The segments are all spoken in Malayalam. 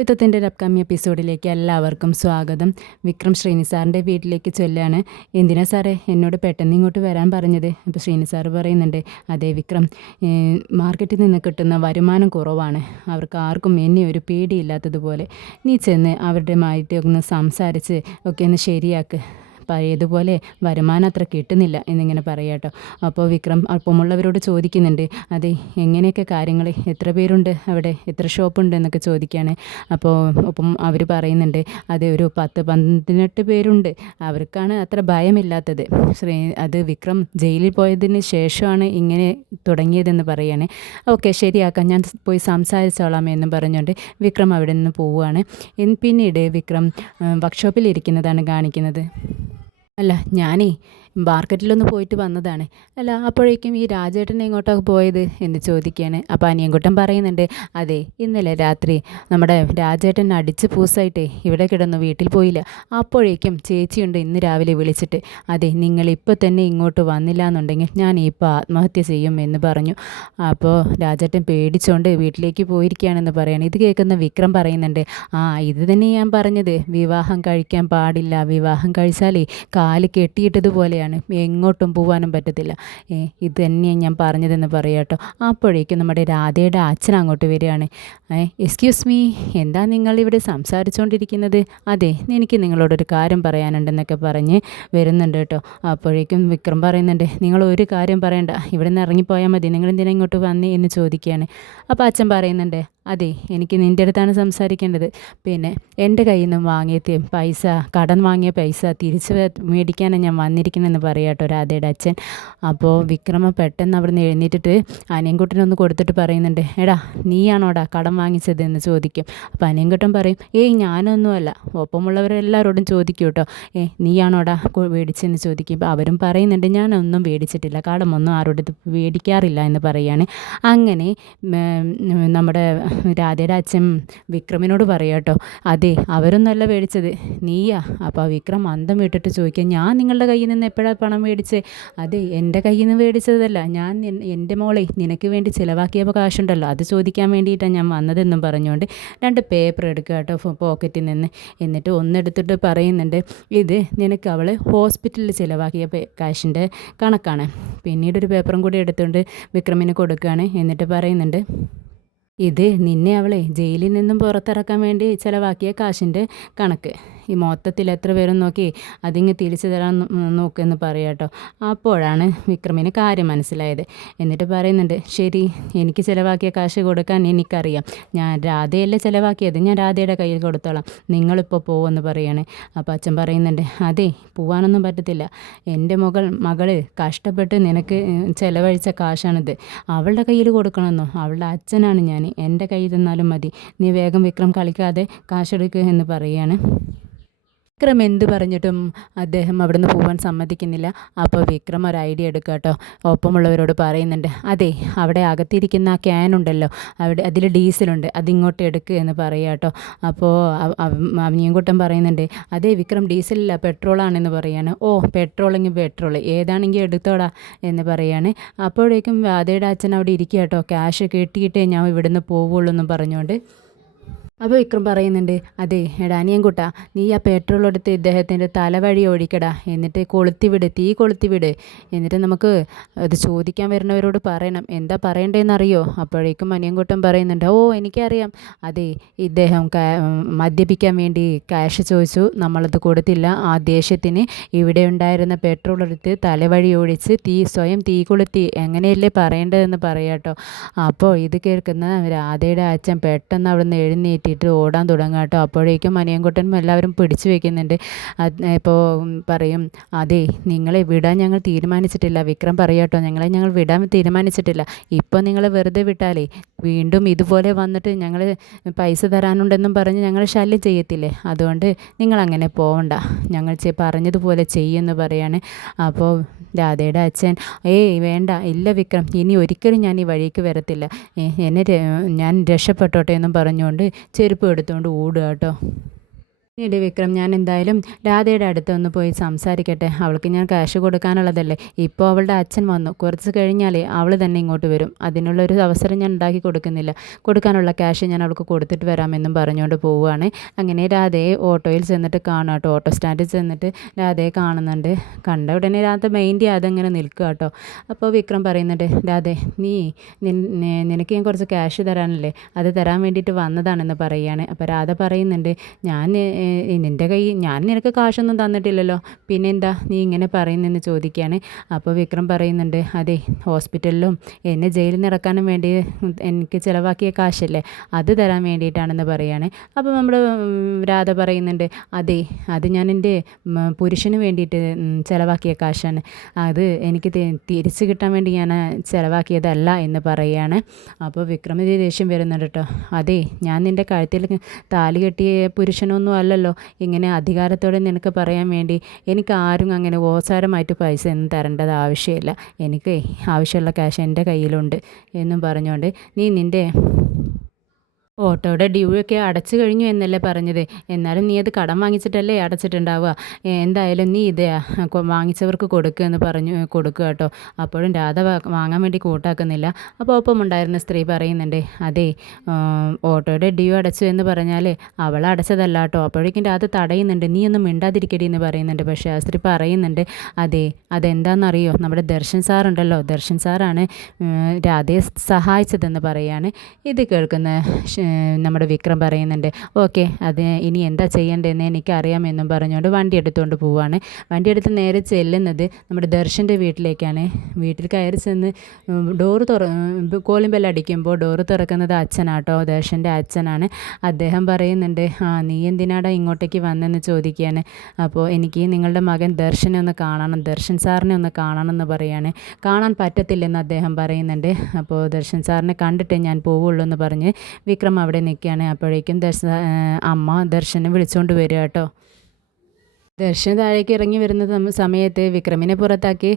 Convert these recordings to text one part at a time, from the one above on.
യുദ്ധത്തിൻ്റെ ഒരു അപ്കമിങ് എപ്പിസോഡിലേക്ക് എല്ലാവർക്കും സ്വാഗതം. വിക്രം ശ്രീനി സാറിൻ്റെ വീട്ടിലേക്ക് ചെല്ലുകയാണ്. എന്തിനാ സാറേ എന്നോട് പെട്ടെന്ന് ഇങ്ങോട്ട് വരാൻ പറഞ്ഞത്? അപ്പോൾ ശ്രീനി സാറ് പറയുന്നുണ്ട്, അതെ വിക്രം, മാർക്കറ്റിൽ നിന്ന് കിട്ടുന്ന വരുമാനം കുറവാണ്. അവർക്ക് ആർക്കും എന്നെ ഒരു പേടിയില്ലാത്തതുപോലെ. നീ ചെന്ന് അവരുടെ മായിട്ട് ഒന്ന് സംസാരിച്ച് ഒക്കെ ഒന്ന് ശരിയാക്ക്. പഴയതുപോലെ വരുമാനം അത്ര കിട്ടുന്നില്ല എന്നിങ്ങനെ പറയാം കേട്ടോ. അപ്പോൾ വിക്രം ഒപ്പമുള്ളവരോട് ചോദിക്കുന്നുണ്ട്, അതെ എങ്ങനെയൊക്കെ കാര്യങ്ങൾ, എത്ര പേരുണ്ട് അവിടെ, എത്ര ഷോപ്പുണ്ട് എന്നൊക്കെ ചോദിക്കുകയാണ്. അപ്പോൾ ഒപ്പം അവർ പറയുന്നുണ്ട്, അതെ ഒരു 10-18 പേരുണ്ട്, അവർക്കാണ് അത്ര ഭയമില്ലാത്തത്. അത് വിക്രം ജയിലിൽ പോയതിന് ശേഷമാണ് ഇങ്ങനെ തുടങ്ങിയതെന്ന് പറയാണ്. ഓക്കെ ശരിയാക്കാം, ഞാൻ പോയി സംസാരിച്ചോളാം എന്ന് പറഞ്ഞുകൊണ്ട് വിക്രം അവിടെ നിന്ന് പോവുകയാണ്. പിന്നീട് വിക്രം വർക്ക്ഷോപ്പിൽ ഇരിക്കുന്നതാണ് കാണിക്കുന്നത്. അല്ല ഞാനേ മാർക്കറ്റിലൊന്ന് പോയിട്ട് വന്നതാണ്. അല്ല അപ്പോഴേക്കും ഈ രാജേട്ടനെ ഇങ്ങോട്ടൊക്കെ പോയത് എന്ന് ചോദിക്കുകയാണ്. അപ്പോൾ അനിയൻകുട്ടൻ പറയുന്നുണ്ട്, അതെ ഇന്നലെ രാത്രി നമ്മുടെ രാജേട്ടൻ അടിച്ച് പൂസായിട്ടേ ഇവിടെ കിടന്നു, വീട്ടിൽ പോയില്ല. അപ്പോഴേക്കും ചേച്ചിയുണ്ട് ഇന്ന് രാവിലെ വിളിച്ചിട്ട്, അതെ നിങ്ങളിപ്പോൾ തന്നെ ഇങ്ങോട്ട് വന്നില്ല എന്നുണ്ടെങ്കിൽ ഞാൻ ഇപ്പോൾ ആത്മഹത്യ ചെയ്യും എന്ന് പറഞ്ഞു. അപ്പോൾ രാജേട്ടൻ പേടിച്ചുകൊണ്ട് വീട്ടിലേക്ക് പോയിരിക്കുകയാണെന്ന് പറയാണ്. ഇത് കേൾക്കുന്ന വിക്രം പറയുന്നുണ്ട്, ഇത് തന്നെ ഞാൻ പറഞ്ഞത്, വിവാഹം കഴിക്കാൻ പാടില്ല, വിവാഹം കഴിച്ചാലേ കാല് കെട്ടിയിട്ടതുപോലെ എങ്ങോട്ടും പോകാനും പറ്റത്തില്ല. ഇത് തന്നെയാണ് ഞാൻ പറഞ്ഞതെന്ന് പറയാം കേട്ടോ. അപ്പോഴേക്കും നമ്മുടെ രാധയുടെ അച്ഛൻ അങ്ങോട്ട് വരികയാണ്. എക്സ്ക്യൂസ് മീ, എന്താ നിങ്ങൾ സംസാരിച്ചുകൊണ്ടിരിക്കുന്നത്? അതെ എനിക്ക് നിങ്ങളോടൊരു കാര്യം പറയാനുണ്ടെന്നൊക്കെ പറഞ്ഞ് വരുന്നുണ്ട് കേട്ടോ. അപ്പോഴേക്കും വിക്രം പറയുന്നുണ്ട്, നിങ്ങൾ ഒരു കാര്യം പറയണ്ട, ഇവിടെ നിന്ന് ഇറങ്ങിപ്പോയാൽ മതി, നിങ്ങൾ എന്തിനാ ഇങ്ങോട്ട് വന്നേ എന്ന് ചോദിക്കുകയാണ്. അപ്പോൾ അച്ഛൻ പറയുന്നുണ്ട്, അതെ എനിക്ക് നിൻ്റെ അടുത്താണ് സംസാരിക്കേണ്ടത്. പിന്നെ എൻ്റെ കയ്യിൽ നിന്ന് വാങ്ങിയ പൈസ, കടം വാങ്ങിയ പൈസ തിരിച്ച് മേടിക്കാനാണ് ഞാൻ വന്നിരിക്കണമെന്ന് പറയാം കേട്ടോ രാധയുടെ അച്ഛൻ. അപ്പോൾ വിക്രമ പെട്ടെന്ന് അവിടെ നിന്ന് എഴുന്നേറ്റിട്ട് അനിയൻകുട്ടനൊന്ന് കൊടുത്തിട്ട് പറയുന്നുണ്ട്, എടാ നീയാണോടാ കടം വാങ്ങിച്ചത് എന്ന് ചോദിക്കും. അപ്പോൾ അനിയൻകുട്ടൻ പറയും, ഞാനൊന്നുമല്ല. ഒപ്പമുള്ളവരെല്ലാവരോടും ചോദിക്കും കേട്ടോ, നീയാണോടാ മേടിച്ചെന്ന് ചോദിക്കും. അപ്പോൾ അവരും പറയുന്നുണ്ട്, ഞാനൊന്നും മേടിച്ചിട്ടില്ല, കടമൊന്നും ആരോടും മേടിക്കാറില്ല എന്ന് പറയുകയാണ്. അങ്ങനെ നമ്മുടെ രാധയുടെ അച്ഛൻ വിക്രമിനോട് പറയാം കേട്ടോ, അതെ അവരൊന്നല്ല മേടിച്ചത്, നീയാ. അപ്പോൾ വിക്രം അന്തം വിട്ടിട്ട് ചോദിക്കുക, ഞാൻ നിങ്ങളുടെ കയ്യിൽ നിന്ന് എപ്പോഴാണ് പണം മേടിച്ചത്? അതെ എൻ്റെ കയ്യിൽ നിന്ന് മേടിച്ചതല്ല, ഞാൻ എൻ്റെ മോളെ നിനക്ക് വേണ്ടി ചിലവാക്കിയ കാശുണ്ടല്ലോ അത് ചോദിക്കാൻ വേണ്ടിയിട്ടാണ് ഞാൻ വന്നതെന്നും പറഞ്ഞുകൊണ്ട് 2 പേപ്പർ എടുക്കുക കേട്ടോ പോക്കറ്റിൽ നിന്ന്. എന്നിട്ട് ഒന്നെടുത്തിട്ട് പറയുന്നുണ്ട്, ഇത് നിനക്ക് അവൾ ഹോസ്പിറ്റലിൽ ചിലവാക്കിയ കാശിൻ്റെ കണക്കാണ്. പിന്നീട് ഒരു പേപ്പറും കൂടി എടുത്തുകൊണ്ട് വിക്രമിന് കൊടുക്കുകയാണ്. എന്നിട്ട് പറയുന്നുണ്ട്, ഇത് നിന്നെ അവളെ ജയിലിൽ നിന്നും പുറത്തിറക്കാൻ വേണ്ടി ചിലവാക്കിയ കാശിൻ്റെ കണക്ക്. ഈ മൊത്തത്തിൽ എത്ര പേരും നോക്കി അതിങ്ങ് തിരിച്ചു തരാൻ നോക്കുമെന്ന് പറയാം കേട്ടോ. അപ്പോഴാണ് വിക്രമിന് കാര്യം മനസ്സിലായത്. എന്നിട്ട് പറയുന്നുണ്ട്, ശരി എനിക്ക് ചിലവാക്കിയ കാശ് കൊടുക്കാൻ എനിക്കറിയാം, ഞാൻ രാധയല്ലേ ചിലവാക്കിയത്, ഞാൻ രാധയുടെ കയ്യിൽ കൊടുത്തോളാം, നിങ്ങളിപ്പോൾ പോവെന്ന് പറയാണ്. അപ്പോൾ അച്ഛൻ പറയുന്നുണ്ട്, അതെ പോവാനൊന്നും പറ്റത്തില്ല, എൻ്റെ മകള് കഷ്ടപ്പെട്ട് നിനക്ക് ചിലവഴിച്ച കാശാണിത്, അവളുടെ കയ്യിൽ കൊടുക്കണമെന്നോ? അവളുടെ അച്ഛനാണ് ഞാൻ, എൻ്റെ കയ്യിൽ തന്നാലും മതി, നീ വേഗം വിക്രം കളിക്കാതെ കാശെടുക്കുക എന്ന് പറയുകയാണ്. വിക്രം എന്ത് പറഞ്ഞിട്ടും അദ്ദേഹം അവിടെ നിന്ന് പോകാൻ സമ്മതിക്കുന്നില്ല. അപ്പോൾ വിക്രം ഒരു ഐഡിയ എടുക്കുക കേട്ടോ. ഒപ്പമുള്ളവരോട് പറയുന്നുണ്ട്, അതെ അവിടെ അകത്തിരിക്കുന്ന ആ ക്യാൻ ഉണ്ടല്ലോ, അവിടെ അതിൽ ഡീസലുണ്ട്, അതിങ്ങോട്ട് എടുക്കുക എന്ന് പറയുക കേട്ടോ. അപ്പോൾ അനിയൻകുട്ടൻ പറയുന്നുണ്ട്, അതെ വിക്രം ഡീസലില്ല പെട്രോളാണെന്ന് പറയാണ്. പെട്രോളെങ്കിൽ പെട്രോൾ ഏതാണെങ്കിൽ എടുത്തോടാ എന്ന് പറയാണ്. അപ്പോഴേക്കും രാധയുടെ അച്ഛൻ അവിടെ ഇരിക്കുക കേട്ടോ, ക്യാഷ് കിട്ടിയിട്ടേ ഞാൻ ഇവിടുന്ന് പോവുള്ളൂ എന്നും പറഞ്ഞുകൊണ്ട്. അപ്പോൾ വിക്രം പറയുന്നുണ്ട്, അതെ എടാ അനിയൻകുട്ടാ, നീ ആ പെട്രോൾ എടുത്ത് ഇദ്ദേഹത്തിൻ്റെ തലവഴി ഒഴിക്കടാ, എന്നിട്ട് തീ കൊളുത്തിവിട്, എന്നിട്ട് നമുക്ക് അത് ചോദിക്കാൻ വരുന്നവരോട് പറയണം, എന്താ പറയണ്ടേന്നറിയോ? അപ്പോഴേക്കും അനിയൻകുട്ടൻ പറയുന്നുണ്ട്, എനിക്കറിയാം, അതെ ഇദ്ദേഹം മദ്യപിക്കാൻ വേണ്ടി ക്യാഷ് ചോദിച്ചു, നമ്മളത് കൊടുത്തില്ല, ആ ദേഷ്യത്തിന് ഇവിടെ ഉണ്ടായിരുന്ന പെട്രോൾ എടുത്ത് തലവഴി ഒഴിച്ച് സ്വയം തീ കൊളുത്തി, എങ്ങനെയല്ലേ പറയേണ്ടതെന്ന് പറയാട്ടോ. അപ്പോൾ ഇത് കേൾക്കുന്ന രാധയുടെ അച്ഛൻ പെട്ടെന്ന് അവിടെ നിന്ന് എഴുന്നേറ്റ് ഓടാൻ തുടങ്ങുക കേട്ടോ. അപ്പോഴേക്കും അനിയൻകുട്ടനും എല്ലാവരും പിടിച്ചു വെക്കുന്നുണ്ട്. ഇപ്പോൾ പറയും, അതെ നിങ്ങളെ വിടാൻ ഞങ്ങൾ തീരുമാനിച്ചിട്ടില്ല. വിക്രം പറയാട്ടോ, ഞങ്ങൾ വിടാൻ തീരുമാനിച്ചിട്ടില്ല, ഇപ്പോൾ നിങ്ങൾ വെറുതെ വിട്ടാലേ വീണ്ടും ഇതുപോലെ വന്നിട്ട് ഞങ്ങൾ പൈസ തരാനുണ്ടെന്നും പറഞ്ഞ് ഞങ്ങൾ ശല്യം ചെയ്യത്തില്ലേ, അതുകൊണ്ട് നിങ്ങളങ്ങനെ പോവണ്ട, ഞങ്ങൾ പറഞ്ഞതുപോലെ ചെയ്യുമെന്ന് പറയാണ്. അപ്പോൾ രാധയുടെ അച്ഛൻ, വേണ്ട, ഇല്ല വിക്രം, ഇനി ഒരിക്കലും ഞാൻ ഈ വഴിക്ക് വരത്തില്ല, ഞാൻ രക്ഷപ്പെട്ടോട്ടെ എന്നും പറഞ്ഞുകൊണ്ട് ചെരുപ്പ് എടുത്തുകൊണ്ട് ഓടുക കേട്ടോ. എടി വിക്രം, ഞാൻ എന്തായാലും രാധയുടെ അടുത്ത് ഒന്ന് പോയി സംസാരിക്കട്ടെ. അവൾക്ക് ഞാൻ ക്യാഷ് കൊടുക്കാനുള്ളതല്ലേ. ഇപ്പോൾ അവളുടെ അച്ഛൻ വന്നു, കുറച്ച് കഴിഞ്ഞാലേ അവൾ തന്നെ ഇങ്ങോട്ട് വരും. അതിനുള്ളൊരു അവസരം ഞാൻ ഉണ്ടാക്കി കൊടുക്കുന്നില്ല. കൊടുക്കാനുള്ള ക്യാഷ് ഞാൻ അവൾക്ക് കൊടുത്തിട്ട് വരാമെന്നും പറഞ്ഞുകൊണ്ട് പോവുകയാണ്. അങ്ങനെ രാധയെ ഓട്ടോയിൽ ചെന്നിട്ട് കാണുക കേട്ടോ. ഓട്ടോ സ്റ്റാൻഡിൽ ചെന്നിട്ട് രാധയെ കാണുന്നുണ്ട്. കണ്ട ഉടനെ രാധ മൈൻഡ് ചെയ്യാതെ അങ്ങനെ നിൽക്കുക കേട്ടോ. അപ്പോൾ വിക്രം പറയുന്നുണ്ട്, രാധേ നിനക്ക് ഞാൻ കുറച്ച് ക്യാഷ് തരാനല്ലേ, അത് തരാൻ വേണ്ടിയിട്ട് വന്നതാണെന്ന് പറയുകയാണ്. അപ്പോൾ രാധ പറയുന്നുണ്ട്, ഞാൻ നിനക്ക് കാശൊന്നും തന്നിട്ടില്ലല്ലോ, പിന്നെന്താ നീ ഇങ്ങനെ പറയുന്നതെന്ന് ചോദിക്കുകയാണ്. അപ്പോൾ വിക്രം പറയുന്നുണ്ട്, അതെ, ഹോസ്പിറ്റലിലും എന്നെ ജയിലിൽ നിന്ന് ഇറക്കാനും വേണ്ടി എനിക്ക് ചിലവാക്കിയ കാശല്ലേ, അത് തരാൻ വേണ്ടിയിട്ടാണെന്ന് പറയുകയാണ്. അപ്പോൾ നമ്മൾ രാധ പറയുന്നുണ്ട്, അതെ, അത് ഞാൻ എൻ്റെ പുരുഷന് വേണ്ടിയിട്ട് ചിലവാക്കിയ കാശാണ്, അത് എനിക്ക് തിരിച്ച് കിട്ടാൻ വേണ്ടി ഞാൻ ചിലവാക്കിയതല്ല എന്ന് പറയുകയാണ്. അപ്പോൾ വിക്രമിന് ദേഷ്യം വരുന്നുണ്ട് കേട്ടോ. അതെ, ഞാൻ നിൻ്റെ കഴുത്തിൽ താലി കെട്ടിയ പുരുഷനൊന്നും അല്ലല്ലോ ഇങ്ങനെ അധികാരത്തോടെ നിനക്ക് പറയാൻ വേണ്ടി. എനിക്ക് ആരും അങ്ങനെ ഓസാരമായിട്ട് പൈസ ഒന്നും തരേണ്ടത് ആവശ്യമില്ല. എനിക്ക് ആവശ്യമുള്ള ക്യാഷ് എൻ്റെ കയ്യിലുണ്ട് എന്നും പറഞ്ഞുകൊണ്ട് നീ നിൻ്റെ ഓട്ടോയുടെ ഡ്യൂ ഒക്കെ അടച്ചു കഴിഞ്ഞു എന്നല്ലേ പറഞ്ഞത്, എന്നാലും നീ അത് കടം വാങ്ങിച്ചിട്ടല്ലേ അടച്ചിട്ടുണ്ടാവുക. എന്തായാലും നീ ഇത് വാങ്ങിച്ചവർക്ക് കൊടുക്കുക എന്ന് പറഞ്ഞു കൊടുക്കുക കേട്ടോ. അപ്പോഴും രാധ വാങ്ങാൻ വേണ്ടി കൂട്ടാക്കുന്നില്ല. അപ്പോൾ ഒപ്പമുണ്ടായിരുന്ന സ്ത്രീ പറയുന്നുണ്ട്, അതെ, ഓട്ടോയുടെ ഡ്യൂ അടച്ചു എന്ന് പറഞ്ഞാൽ അവൾ അടച്ചതല്ല കേട്ടോ. അപ്പോഴേക്കും രാധ തടയുന്നുണ്ട്, നീ ഒന്നും മിണ്ടാതിരിക്കടി എന്ന് പറയുന്നുണ്ട്. പക്ഷേ ആ സ്ത്രീ പറയുന്നുണ്ട്, അതെ, അതെന്താണെന്നറിയോ, നമ്മുടെ ദർശൻ സാറുണ്ടല്ലോ, ദർശൻ സാറാണ് രാധയെ സഹായിച്ചതെന്ന് പറയുകയാണ്. ഇത് കേൾക്കുന്ന നമ്മുടെ വിക്രം പറയുന്നുണ്ട്, ഓക്കെ, അത് ഇനി എന്താ ചെയ്യേണ്ടതെന്ന് എനിക്കറിയാമെന്നും പറഞ്ഞുകൊണ്ട് വണ്ടി എടുത്തുകൊണ്ട് പോവുകയാണ്. വണ്ടി എടുത്ത് നേരെ ചെല്ലുന്നത് നമ്മുടെ ദർശൻ്റെ വീട്ടിലേക്കാണ്. വീട്ടിൽ കയറി ചെന്ന് കോളിംഗ് ബെൽ അടിക്കുമ്പോൾ ഡോറ് തുറക്കുന്നത് അച്ഛനാട്ടോ, ദർശൻ്റെ അച്ഛനാണ്. അദ്ദേഹം പറയുന്നുണ്ട്, നീ എന്തിനാടാ ഇങ്ങോട്ടേക്ക് വന്നെന്ന് ചോദിക്കുകയാണ്. അപ്പോൾ എനിക്ക് നിങ്ങളുടെ മകൻ ദർശനെ ഒന്ന് കാണണം, ദർശൻ സാറിനെ ഒന്ന് കാണണം എന്ന് പറയുകയാണ്. കാണാൻ പറ്റത്തില്ലെന്ന് അദ്ദേഹം പറയുന്നുണ്ട്. അപ്പോൾ ദർശൻ സാറിനെ കണ്ടിട്ടേ ഞാൻ പോവുള്ളൂ എന്ന് പറഞ്ഞ് വിക്രം അവിടെ നിൽക്കുകയാണ്. അപ്പോഴേക്കും അമ്മ ദർശനെ വിളിച്ചുകൊണ്ട് വരിക കേട്ടോ. ദർശൻ താഴേക്ക് ഇറങ്ങി വരുന്ന സമയത്ത് വിക്രമിനെ പുറത്താക്കി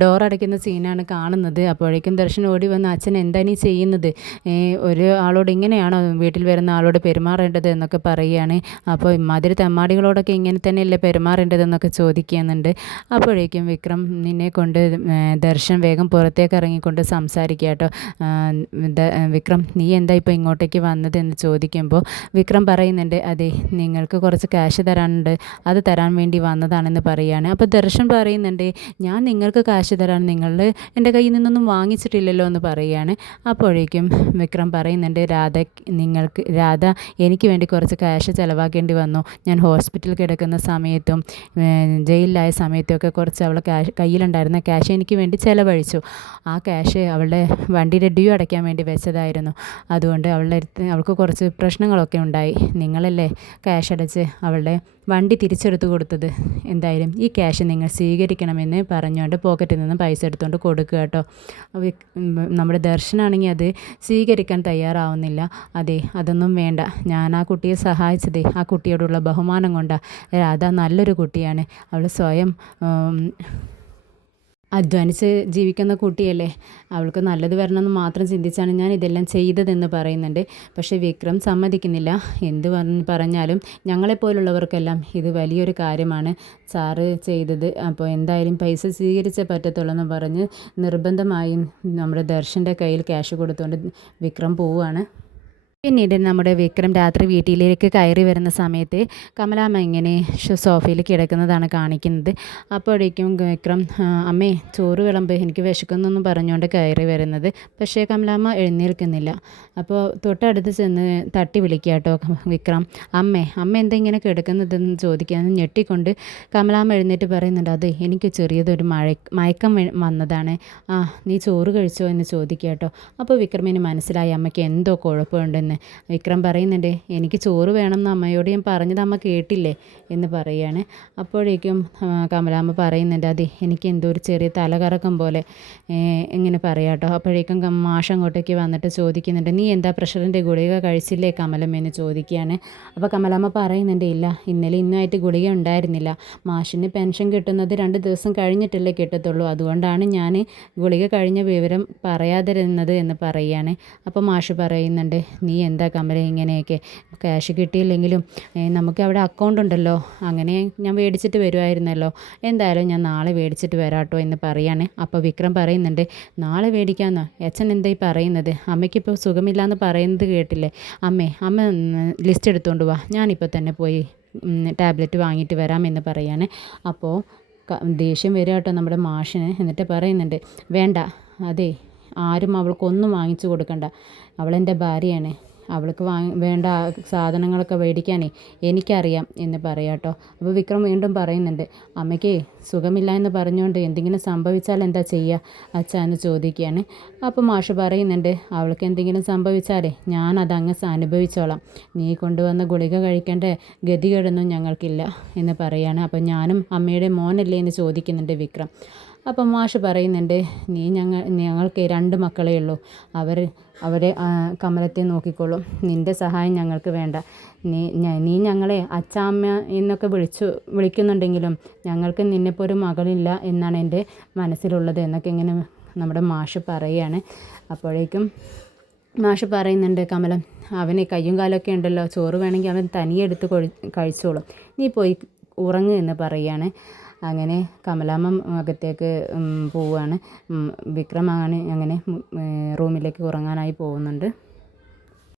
ഡോർ അടയ്ക്കുന്ന സീനാണ് കാണുന്നത്. അപ്പോഴേക്കും ദർശൻ ഓടി വന്ന്, അച്ഛൻ എന്താ നീ ചെയ്യുന്നത്, ഒരു ആളോട് ഇങ്ങനെയാണോ വീട്ടിൽ വരുന്ന ആളോട് പെരുമാറേണ്ടത് എന്നൊക്കെ പറയുകയാണ്. അപ്പോൾ ഇമാതിരി തെമ്മാടികളോടൊക്കെ ഇങ്ങനെ തന്നെയല്ലേ പെരുമാറേണ്ടതെന്നൊക്കെ ചോദിക്കുന്നുണ്ട്. അപ്പോഴേക്കും വിക്രം നിന്നെ കൊണ്ട് ദർശൻ വേഗം പുറത്തേക്ക് ഇറങ്ങിക്കൊണ്ട് സംസാരിക്കുക കേട്ടോ. വിക്രം, നീ എന്താ ഇപ്പോൾ ഇങ്ങോട്ടേക്ക് വന്നതെന്ന് ചോദിക്കുമ്പോൾ വിക്രം പറയുന്നുണ്ട്, അതെ, നിങ്ങൾക്ക് കുറച്ച് ക്യാഷ് തരാനുണ്ട്, അത് തരാൻ വേണ്ടി വന്നതാണെന്ന് പറയുകയാണ്. അപ്പോൾ ദർശൻ പറയുന്നുണ്ട്, ഞാൻ നിങ്ങൾക്ക് കാശ് തരാൻ നിങ്ങൾ എൻ്റെ കയ്യിൽ നിന്നൊന്നും വാങ്ങിച്ചിട്ടില്ലല്ലോ എന്ന് പറയുകയാണ്. അപ്പോഴേക്കും വിക്രം പറയുന്നുണ്ട്, രാധ എനിക്ക് വേണ്ടി കുറച്ച് ക്യാഷ് ചിലവാക്കേണ്ടി വന്നു. ഞാൻ ഹോസ്പിറ്റലിൽ കിടക്കുന്ന സമയത്തും ജയിലിലായ സമയത്തുമൊക്കെ കുറച്ച് അവൾ കയ്യിലുണ്ടായിരുന്ന ക്യാഷ് എനിക്ക് വേണ്ടി ചിലവഴിച്ചു. ആ ക്യാഷ് അവളുടെ വണ്ടിയുടെ ഡ്യൂ അടയ്ക്കാൻ വേണ്ടി വെച്ചതായിരുന്നു. അതുകൊണ്ട് അവൾക്ക് കുറച്ച് പ്രശ്നങ്ങളൊക്കെ ഉണ്ടായി. നിങ്ങളല്ലേ ക്യാഷ് അടച്ച് അവളുടെ വണ്ടി തിരിച്ചെടുത്ത് കൊടുത്തത്. എന്തായാലും ഈ ക്യാഷ് നിങ്ങൾ സ്വീകരിക്കണമെന്ന് പറഞ്ഞുകൊണ്ട് പോക്കറ്റിൽ നിന്ന് പൈസ എടുത്തുകൊണ്ട് കൊടുക്കുക കേട്ടോ. നമ്മുടെ ദർശനാണെങ്കിൽ അത് സ്വീകരിക്കാൻ തയ്യാറാവുന്നില്ല. അതെ, അതൊന്നും വേണ്ട, ഞാൻ ആ കുട്ടിയെ സഹായിച്ചതേ ആ കുട്ടിയോടുള്ള ബഹുമാനം കൊണ്ടാണ്. രാധ നല്ലൊരു കുട്ടിയാണ്, അവൾ സ്വയം അധ്വാനിച്ച് ജീവിക്കുന്ന കുട്ടിയല്ലേ, അവൾക്ക് നല്ലത് വരണമെന്ന് മാത്രം ചിന്തിച്ചാണ് ഞാൻ ഇതെല്ലാം ചെയ്തതെന്ന് പറയുന്നുണ്ട്. പക്ഷേ വിക്രം സമ്മതിക്കുന്നില്ല. എന്ത് പറഞ്ഞാലും ഞങ്ങളെപ്പോലുള്ളവർക്കെല്ലാം ഇത് വലിയൊരു കാര്യമാണ് സാറ് ചെയ്തത്. അപ്പോൾ എന്തായാലും പൈസ സ്വീകരിച്ചേ പറ്റത്തുള്ളൂ എന്ന് പറഞ്ഞ് നിർബന്ധമായും നമ്മുടെ ദർശൻ്റെ കയ്യിൽ ക്യാഷ് കൊടുത്തുകൊണ്ട് വിക്രം പോവുകയാണ്. പിന്നീട് നമ്മുടെ വിക്രം രാത്രി വീട്ടിലേക്ക് കയറി വരുന്ന സമയത്ത് കമലാമ്മ ഇങ്ങനെ സോഫയിൽ കിടക്കുന്നതാണ് കാണിക്കുന്നത്. അപ്പോഴേക്കും വിക്രം, അമ്മേ ചോറ് വിളമ്പ്, എനിക്ക് വിശക്കുന്നെന്നും പറഞ്ഞുകൊണ്ട് കയറി വരുന്നത്. പക്ഷേ കമലാമ്മ എഴുന്നേൽക്കുന്നില്ല. അപ്പോൾ തൊട്ടടുത്ത് ചെന്ന് തട്ടി വിളിക്കുക കേട്ടോ വിക്രം. അമ്മ എന്താ ഇങ്ങനെ കിടക്കുന്നതെന്ന് ചോദിക്കാൻ ഞെട്ടിക്കൊണ്ട് കമലാമ്മ എഴുന്നേറ്റ് പറയുന്നുണ്ട്, അതെ, എനിക്ക് ചെറിയതൊരു മയക്കം വന്നതാണ്, നീ ചോറ് കഴിച്ചോ എന്ന് ചോദിക്കുക കേട്ടോ. അപ്പോൾ വിക്രമിന് മനസ്സിലായി അമ്മയ്ക്ക് എന്തോ കുഴപ്പമുണ്ടെന്ന്. വിക്രം പറയുന്നുണ്ട്, എനിക്ക് ചോറ് വേണമെന്ന് അമ്മയോട് ഞാൻ പറഞ്ഞത് അമ്മ കേട്ടില്ലേ എന്ന് പറയുകയാണ്. അപ്പോഴേക്കും കമലാമ്മ പറയുന്നുണ്ട്, അതെ, എനിക്ക് എന്തോ ഒരു ചെറിയ തലകറക്കം പോലെ ഇങ്ങനെ പറയാം കേട്ടോ. അപ്പോഴേക്കും മാഷ് അങ്ങോട്ടേക്ക് വന്നിട്ട് ചോദിക്കുന്നുണ്ട്, നീ എന്താ പ്രഷറിൻ്റെ ഗുളിക കഴിച്ചില്ലേ കമലമ്മയെന്ന് ചോദിക്കുകയാണ്. അപ്പോൾ കമലാമ്മ പറയുന്നുണ്ട്, ഇല്ല, ഇന്നുമായിട്ട് ഗുളിക ഉണ്ടായിരുന്നില്ല, മാഷിന് പെൻഷൻ കിട്ടുന്നത് 2 ദിവസം കഴിഞ്ഞിട്ടല്ലേ കിട്ടത്തുള്ളൂ, അതുകൊണ്ടാണ് ഞാൻ ഗുളിക കഴിഞ്ഞ വിവരം പറയാതിരുന്നത് എന്ന് പറയുകയാണ്. അപ്പോൾ മാഷ് പറയുന്നുണ്ട്, നീ എന്താ കമല ഇങ്ങനെയൊക്കെ, ക്യാഷ് കിട്ടിയില്ലെങ്കിലും നമുക്ക് അവിടെ അക്കൗണ്ട് ഉണ്ടല്ലോ, അങ്ങനെ ഞാൻ മേടിച്ചിട്ട് വരുമായിരുന്നല്ലോ, എന്തായാലും ഞാൻ നാളെ മേടിച്ചിട്ട് വരാട്ടോ എന്ന് പറയാണ്. അപ്പോൾ വിക്രം പറയുന്നുണ്ട്, നാളെ മേടിക്കാമെന്നോ, അച്ഛൻ എന്തായി പറയുന്നത്, അമ്മയ്ക്കിപ്പോൾ സുഖമില്ലാന്ന് പറയുന്നത് കേട്ടില്ലേ, അമ്മ ലിസ്റ്റ് എടുത്തുകൊണ്ട് വാ, ഞാനിപ്പോൾ തന്നെ പോയി ടാബ്ലറ്റ് വാങ്ങിയിട്ട് വരാമെന്ന് പറയാണ്. അപ്പോൾ ദേഷ്യം വരിക കേട്ടോ നമ്മുടെ മാഷിന്. എന്നിട്ട് പറയുന്നുണ്ട്, വേണ്ട, അതെ ആരും അവൾക്കൊന്നും വാങ്ങിച്ചു കൊടുക്കണ്ട, അവളെൻ്റെ ഭാര്യയാണ്, അവൾക്ക് വേണ്ട സാധനങ്ങളൊക്കെ മേടിക്കാനേ എനിക്കറിയാം എന്ന് പറയാം കേട്ടോ. അപ്പോൾ വിക്രം വീണ്ടും പറയുന്നുണ്ട്, അമ്മയ്ക്ക് സുഖമില്ല എന്ന് പറഞ്ഞുകൊണ്ട് എന്തെങ്കിലും സംഭവിച്ചാൽ എന്താ ചെയ്യുക അച്ഛാ എന്ന് ചോദിക്കുകയാണ്. അപ്പോൾ മാഷ് പറയുന്നുണ്ട്, അവൾക്ക് എന്തെങ്കിലും സംഭവിച്ചാലേ ഞാനതങ്ങ് അനുഭവിച്ചോളാം, നീ കൊണ്ടുവന്ന ഗുളിക കഴിക്കേണ്ട ഗതികേടൊന്നും ഞങ്ങൾക്കില്ല എന്ന് പറയാണ്. അപ്പോൾ ഞാനും അമ്മയുടെ മോനല്ലേ എന്ന് ചോദിക്കുന്നുണ്ട് വിക്രം. അപ്പം മാഷ് പറയുന്നുണ്ട്, ഞങ്ങൾക്ക് 2 മക്കളേ ഉള്ളൂ, അവരെ കമലത്തെ നോക്കിക്കോളും, നിൻ്റെ സഹായം ഞങ്ങൾക്ക് വേണ്ട, നീ ഞങ്ങളെ അച്ചാമ്മ എന്നൊക്കെ വിളിക്കുന്നുണ്ടെങ്കിലും ഞങ്ങൾക്ക് നിന്നെപ്പോൾ ഒരു മകളില്ല എന്നാണ് എൻ്റെ മനസ്സിലുള്ളത് എന്നൊക്കെ ഇങ്ങനെ നമ്മുടെ മാഷ് പറയുകയാണ്. അപ്പോഴേക്കും മാഷ് പറയുന്നുണ്ട്, കമലം അവന് കയ്യും കാലമൊക്കെ ഉണ്ടല്ലോ, ചോറ് വേണമെങ്കിൽ അവൻ തനിയെ എടുത്ത് കഴിച്ചോളും, നീ പോയി ഉറങ്ങ് എന്ന് പറയുകയാണ്. അങ്ങനെ കമലാമ്മ അകത്തേക്ക് പോവുകയാണ്. വിക്രം അങ്ങനെ റൂമിലേക്ക് ഉറങ്ങാനായി പോകുന്നുണ്ട്.